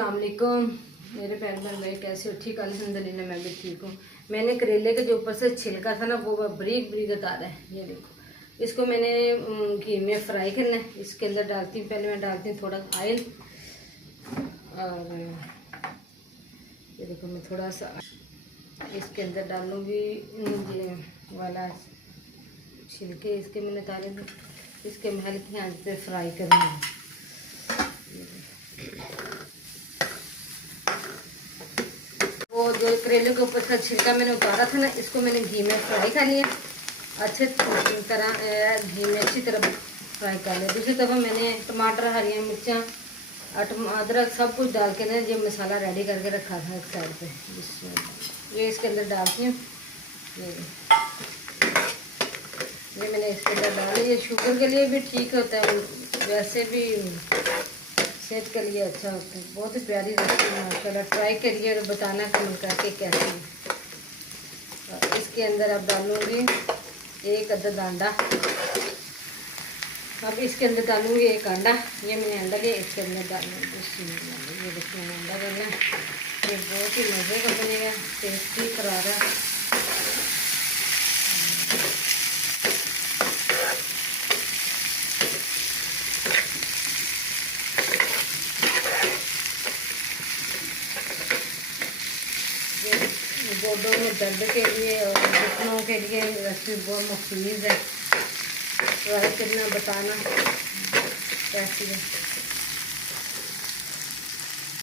अस्सलाम वालेकुम मेरे बहन भाई, कैसे हो? ठीक, अल्हम्दुलिल्लाह मैं भी ठीक हूँ। मैंने करेले के जो ऊपर से छिलका था ना वो बारीक बारीक उतारा है। ये देखो, इसको मैंने घी में फ्राई करना है। इसके अंदर डालती हूँ, पहले मैं डालती हूँ थोड़ा ऑयल, और ये देखो मैं थोड़ा सा इसके अंदर डालूँगी ये वाला छिलके, इसके मैंने उतारे थे। इसके मैं हल्की आंच पे फ्राई करूँगी। वो जो करेले के ऊपर का छिलका मैंने उतारा था ना, इसको मैंने घी में फ्राई कर लिया अच्छे तरह, घी में अच्छी तरह फ्राई कर लिया। दूसरी तरफ मैंने टमाटर, हरियाँ मिर्चा, अदरक सब कुछ डाल के ना ये मसाला रेडी करके रखा था एक साइड पे। ये इसके अंदर डालती हूँ। ये मैंने इसके अंदर डाला। ये शुगर के लिए भी ठीक होता है, वैसे भी सेहत के लिए अच्छा होता है। बहुत ही प्यारी रेसिपी है माशाल्लाह। ट्राई करिए और बताना कमेंट करके कैसी है। और इसके अंदर अब डालूँगी एक अदद अंडा। अब इसके अंदर डालूँगी एक अंडा। ये मैंने अंडा लिया, इसके अंदर डालूँगी। ये देखिए अंडा डालना, ये बहुत ही मज़े का बनेगा, टेस्टी करारा। गोडों में दर्द के लिए और घुटनों के लिए रेसिपी बहुत मुफीद है। ट्राई करना, बताना कैसी है।